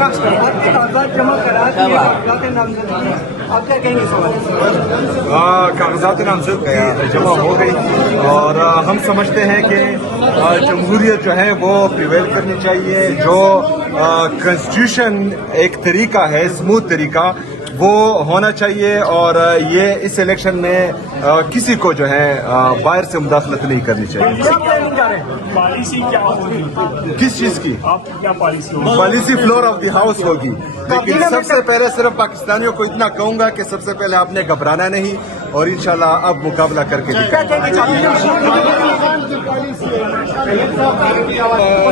आपके कागजात जमा करा दिए, कागजात नामजद किए, आप क्या कहेंगे इस हवाले से? कागजात नामजद जमा हो गई और हम समझते हैं कि जमहूरियत जो है वो प्रिवेल करनी चाहिए। जो कॉन्स्टिट्यूशन एक तरीका है, स्मूथ तरीका, वो होना चाहिए और ये इस इलेक्शन में किसी को जो है बाहर से मुदाखलत नहीं करनी चाहिए। पॉलिसी क्या होगी? किस चीज की? आपकी क्या पॉलिसी होगी? Policy floor of the house होगी। लेकिन सबसे पहले सिर्फ पाकिस्तानियों को इतना कहूंगा कि सबसे पहले आपने घबराना नहीं और इंशाल्लाह अब मुकाबला करके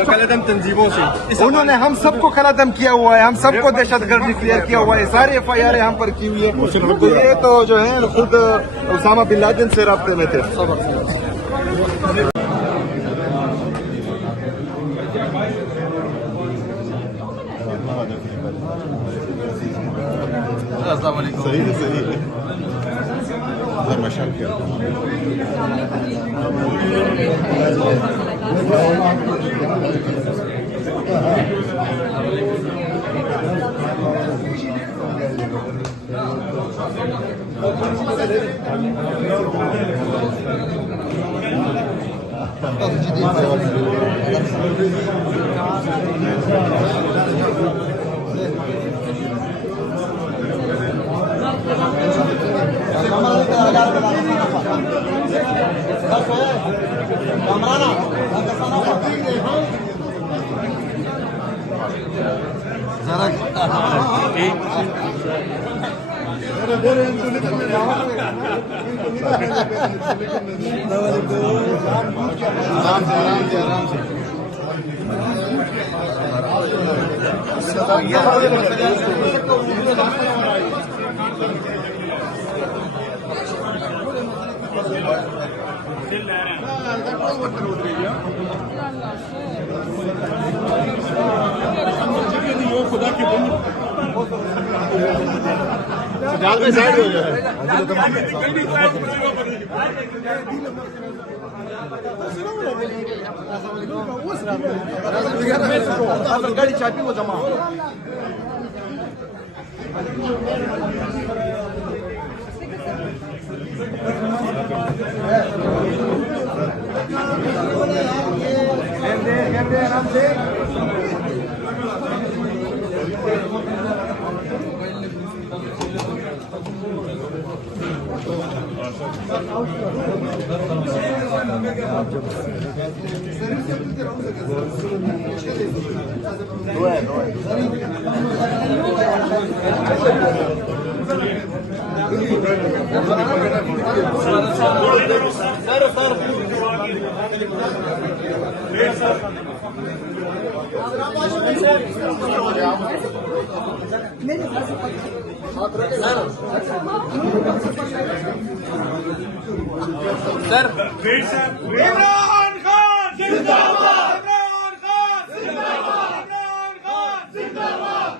कलदम तंजीमों से उन्होंने हम सबको कलदम किया हुआ है, हम सबको दहशतगर्द डिक्लेयर किया हुआ है, सारी FIR हम पर की हुई है। तो ये तो जो है खुद उसामा बिन लादेन से राब्ते में थे। सही है, सही है। गाड़ी चाबी वो जमा आराम से। सर इमरान खान जिंदाबाद, इमरान खान जिंदाबाद, इमरान खान जिंदाबाद।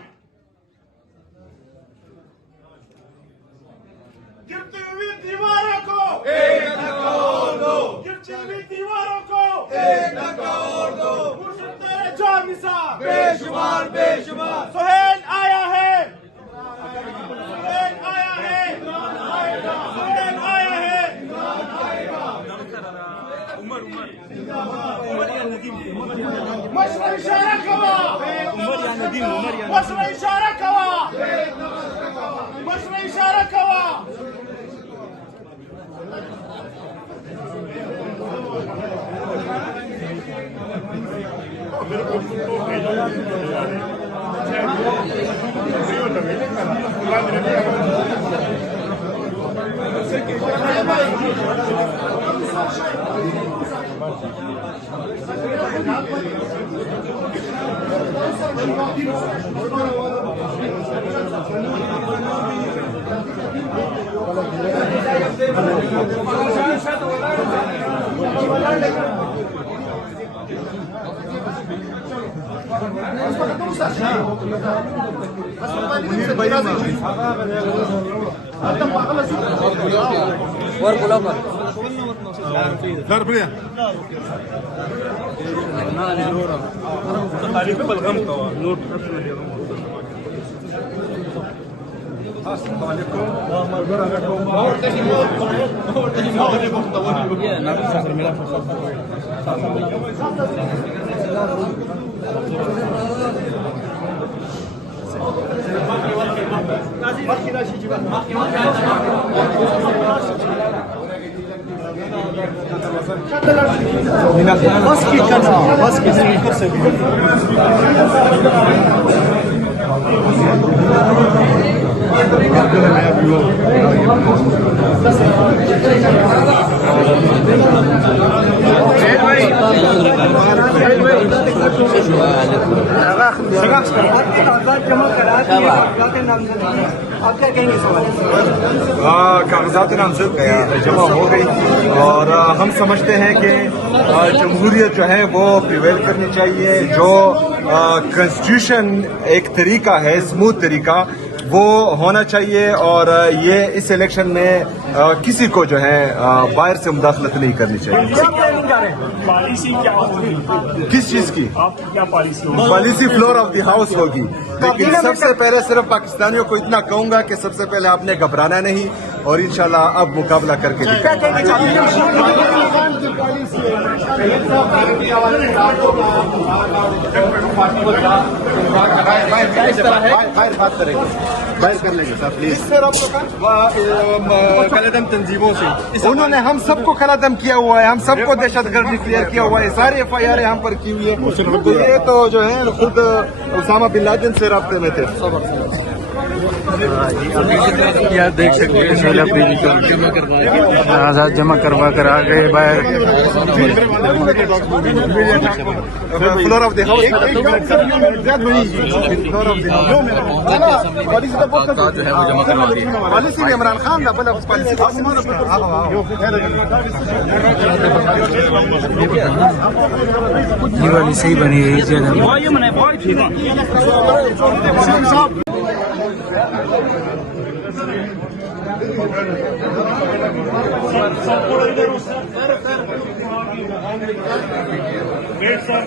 गिरती हुई दीवारों को एक धक्का और दो, गिरती हुई दीवारों को एक धक्का और दो। मुर्शिद तेरे जानिसाब बेशुमार बेशुमार। सुहेल आया है, सुहेल आया है, सुहेल आया है। मशरा इशारा कवा, मशरा इशारा कवा, मशरा इशारा कवा। मुनीर भाई आपके कागजात जमा करा दिए कागजात नामजद हैं। आप क्या कहेंगे इस हवाले से? कागजात नामजद जमा हो गई और हम समझते हैं कि जमहूरियत जो है वो प्रिवेल करनी चाहिए। जो कॉन्स्टिट्यूशन एक तरीका है, स्मूथ तरीका, वो होना चाहिए और ये इस इलेक्शन में किसी को जो है बाहर से मुदाखलत नहीं करनी चाहिए। पॉलिसी क्या होगी? किस चीज की आपकी क्या पॉलिसी होगी? Policy floor of the house होगी। लेकिन सबसे पहले सिर्फ पाकिस्तानियों को इतना कहूंगा कि सबसे पहले आपने घबराना नहीं और इंशाल्लाह अब मुकाबला करके दिखाएंगे। कलदम तंजीमों से उन्होंने हम सबको कलादम किया हुआ है, हम सबको दहशतगर्द डिक्लेयर किया हुआ है, सारी FIR हम पर की हुई है। तो ये तो जो है खुद उसामा बिन लादेन से राब्ते में थे। क्या देख सकते हैं 16 अप्रैल को आजाद जमा करवा कर आ गए बाहर। Floor of the house policy में इमरान खान का बड़ा पॉलिसी ये वाली सही बनी है इस जगह में। सर